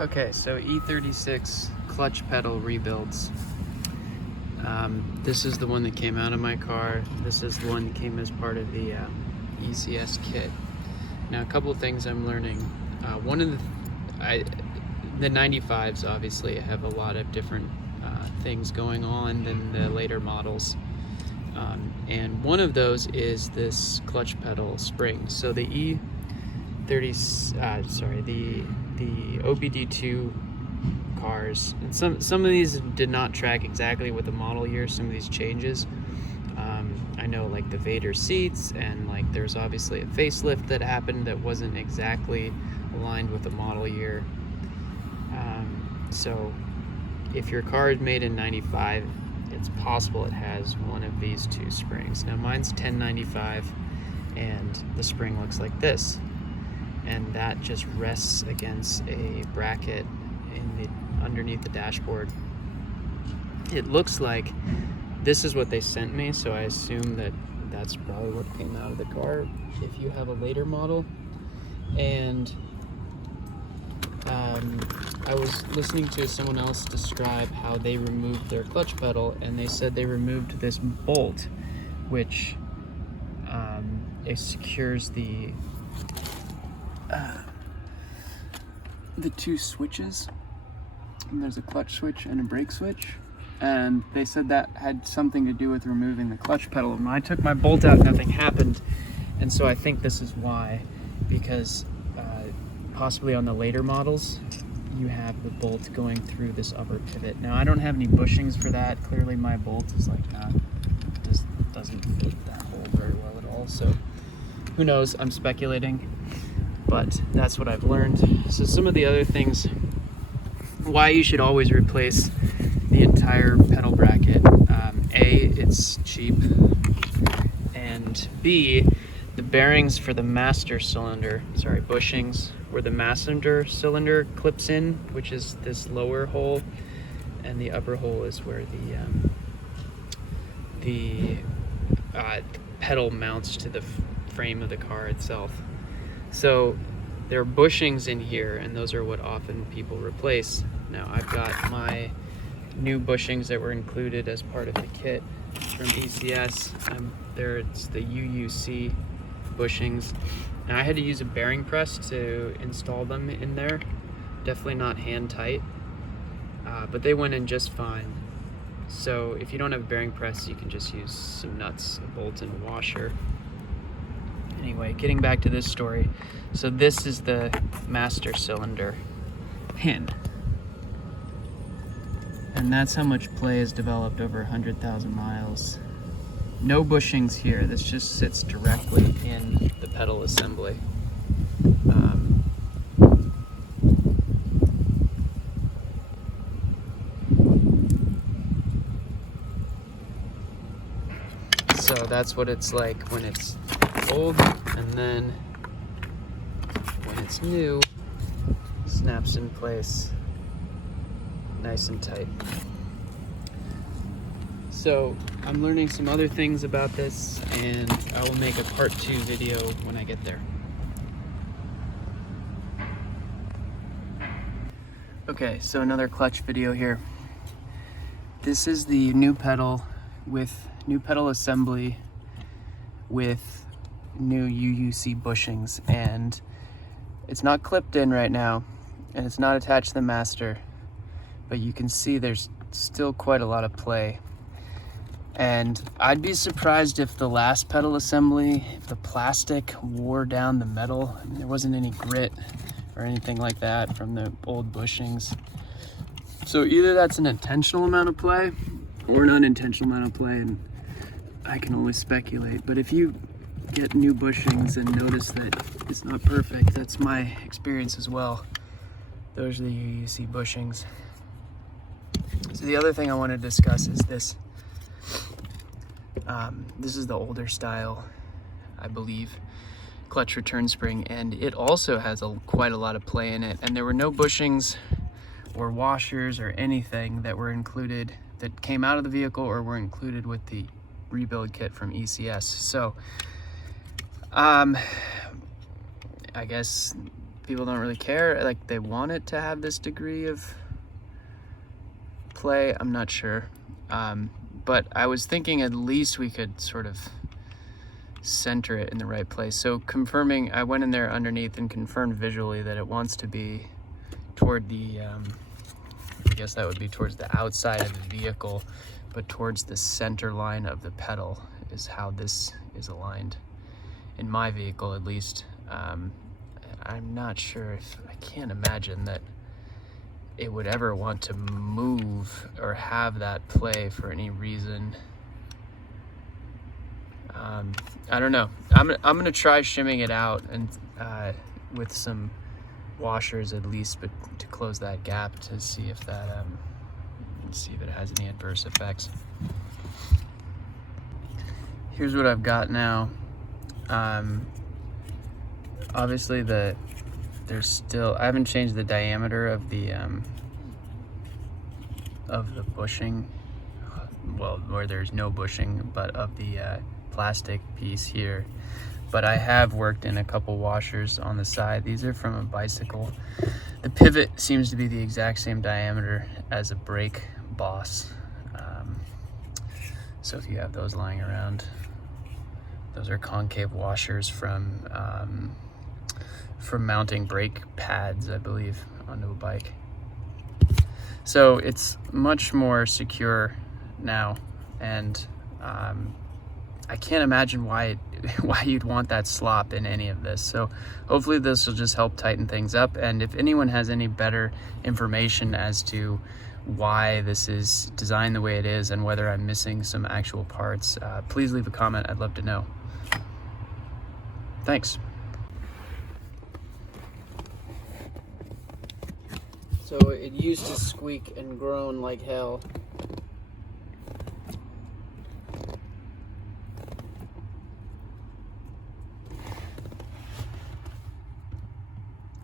Okay, so E36 clutch pedal rebuilds. This is the one that came out of my car. This is the one that came as part of the ECS kit. Now, a couple of things I'm learning. One of the 95s obviously have a lot of different things going on than the later models. And one of those is this clutch pedal spring. So the the OBD2 cars, and some of these did not track exactly with the model year, some of these changes. I know like the Vader seats, and like there's obviously a facelift that happened that wasn't exactly aligned with the model year. So if your car is made in 95, it's possible it has one of these two springs. Now mine's 1095 and the spring looks like this, and that just rests against a bracket underneath the dashboard. It looks like this is what they sent me, so I assume that that's probably what came out of the car if you have a later model. And I was listening to someone else describe how they removed their clutch pedal, and they said they removed this bolt which it secures the two switches. And there's a clutch switch and a brake switch, and they said that had something to do with removing the clutch pedal. And when I took my bolt out, nothing happened, and so I think this is why, because possibly on the later models you have the bolt going through this upper pivot. Now I don't have any bushings for that. Clearly my bolt is like doesn't fit that hole very well at all, so who knows, I'm speculating, but that's what I've learned. So some of the other things why you should always replace the entire pedal bracket. A, it's cheap, and B, the bearings for the master cylinder, bushings, where the master cylinder clips in, which is this lower hole, and the upper hole is where the pedal mounts to the frame of the car itself. So there are bushings in here, and those are what often people replace. Now I've got my new bushings that were included as part of the kit from ECS. It's the UUC bushings. Now I had to use a bearing press to install them in there. Definitely not hand tight, but they went in just fine. So if you don't have a bearing press, you can just use some nuts, a bolt, and a washer. Anyway, getting back to this story. So this is the master cylinder pin. And that's how much play is developed over 100,000 miles. No bushings here. This just sits directly in the pedal assembly. So that's what it's like when it's old, and then when it's new, snaps in place nice and tight. So I'm learning some other things about this, and I will make a part 2 video when I get there. Okay, so another clutch video here. This is the new pedal with new pedal assembly with new UUC bushings, and it's not clipped in right now, and it's not attached to the master, but you can see there's still quite a lot of play. And I'd be surprised if the last pedal assembly, if the plastic wore down the metal. I mean, there wasn't any grit or anything like that from the old bushings. So either that's an intentional amount of play or an unintentional amount of play, and I can only speculate. But if you get new bushings and notice that it's not perfect, that's my experience as well. Those are the UUC bushings. So the other thing I want to discuss is this. This is the older style, I believe, clutch return spring, and it also has quite a lot of play in it. And there were no bushings or washers or anything that were included, that came out of the vehicle or were included with the rebuild kit from ECS. So I guess people don't really care, like they want it to have this degree of play. I'm not sure, but I was thinking at least we could sort of center it in the right place. So confirming, I went in there underneath and confirmed visually that it wants to be toward the I guess that would be towards the outside of the vehicle, but towards the center line of the pedal is how this is aligned in my vehicle, at least. I'm not sure if, I can't imagine that it would ever want to move or have that play for any reason. I don't know. I'm gonna try shimming it out and with some washers at least, but to close that gap to see if that see if it has any adverse effects. Here's what I've got now. Obviously there's still, I haven't changed the diameter of the bushing, well, where there's no bushing, but of the plastic piece here. But I have worked in a couple washers on the side. These are from a bicycle. The pivot seems to be the exact same diameter as a brake boss. So if you have those lying around, those are concave washers from mounting brake pads, I believe, onto a bike. So it's much more secure now, and I can't imagine why you'd want that slop in any of this. So hopefully this will just help tighten things up. And if anyone has any better information as to why this is designed the way it is and whether I'm missing some actual parts, please leave a comment. I'd love to know. Thanks. So it used to squeak and groan like hell.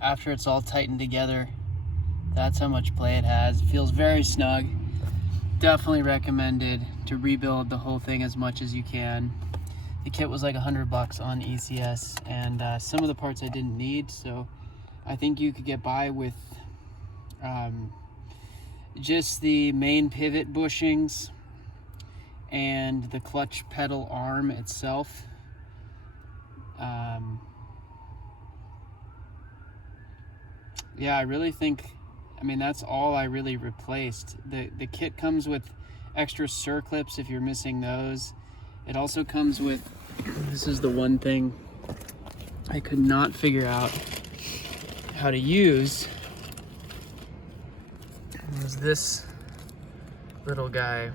After it's all tightened together, that's how much play it has. It feels very snug. Definitely recommended to rebuild the whole thing as much as you can. The kit was like $100 on ECS, and some of the parts I didn't need, so I think you could get by with just the main pivot bushings and the clutch pedal arm itself. Yeah, I really think, I mean, that's all I really replaced. The kit comes with extra circlips if you're missing those. It also comes with, this is the one thing I could not figure out how to use, was this little guy.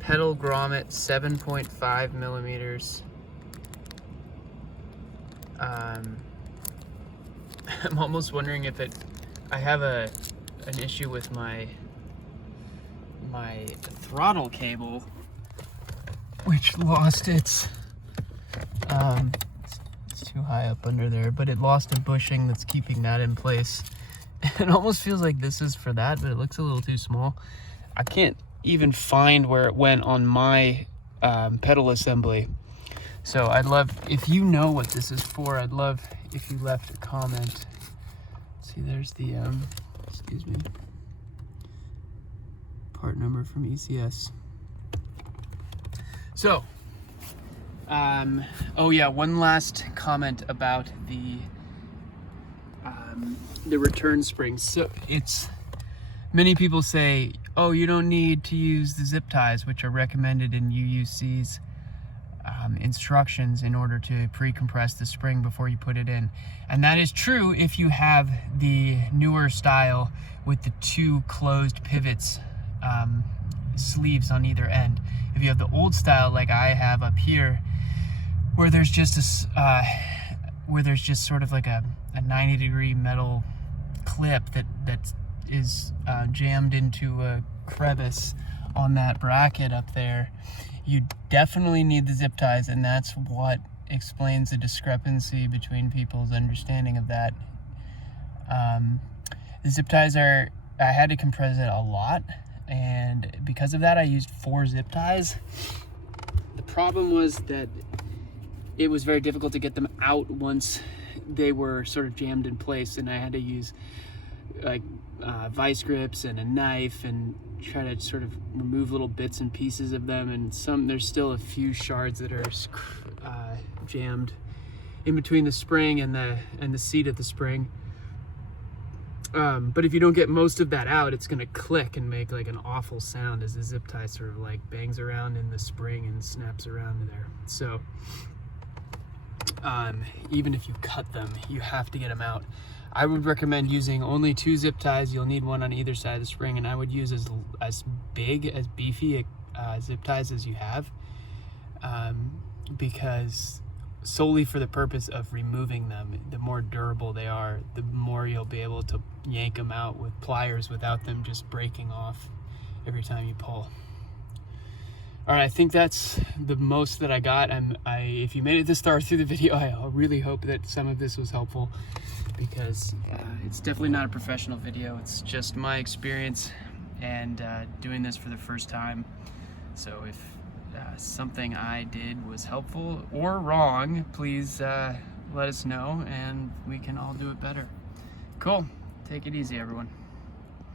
Pedal grommet, 7.5 millimeters. I'm almost wondering if I have an issue with my throttle cable, which lost its, it's too high up under there, but it lost a bushing that's keeping that in place. It almost feels like this is for that, but it looks a little too small. I can't even find where it went on my pedal assembly. So I'd love, if you know what this is for, I'd love if you left a comment. See, there's the, excuse me, part number from ECS. So, oh yeah, one last comment about the return springs. So many people say, oh, you don't need to use the zip ties, which are recommended in UUC's instructions in order to pre-compress the spring before you put it in. And that is true if you have the newer style with the two closed pivots, sleeves on either end. If you have the old style like I have up here, where there's just sort of like a 90-degree metal clip that is jammed into a crevice on that bracket up there, you definitely need the zip ties, and that's what explains the discrepancy between people's understanding of that. The zip ties I had to compress it a lot, and because of that I used 4 zip ties. The problem was that it was very difficult to get them out once they were sort of jammed in place, and I had to use like vice grips and a knife and try to sort of remove little bits and pieces of them, and there's still a few shards that are jammed in between the spring and the seat of the spring. But if you don't get most of that out, it's gonna click and make like an awful sound as the zip tie sort of like bangs around in the spring and snaps around there. So even if you cut them, you have to get them out. I would recommend using only 2 zip ties. You'll need one on either side of the spring, and I would use as big, as beefy zip ties as you have, because solely for the purpose of removing them, the more durable they are, the more you'll be able to yank them out with pliers without them just breaking off every time you pull. All right, I think that's the most that I got. If you made it this far through the video, I really hope that some of this was helpful, because it's definitely not a professional video. It's just my experience and doing this for the first time. So if something I did was helpful or wrong, please let us know and we can all do it better. Cool. Take it easy, everyone.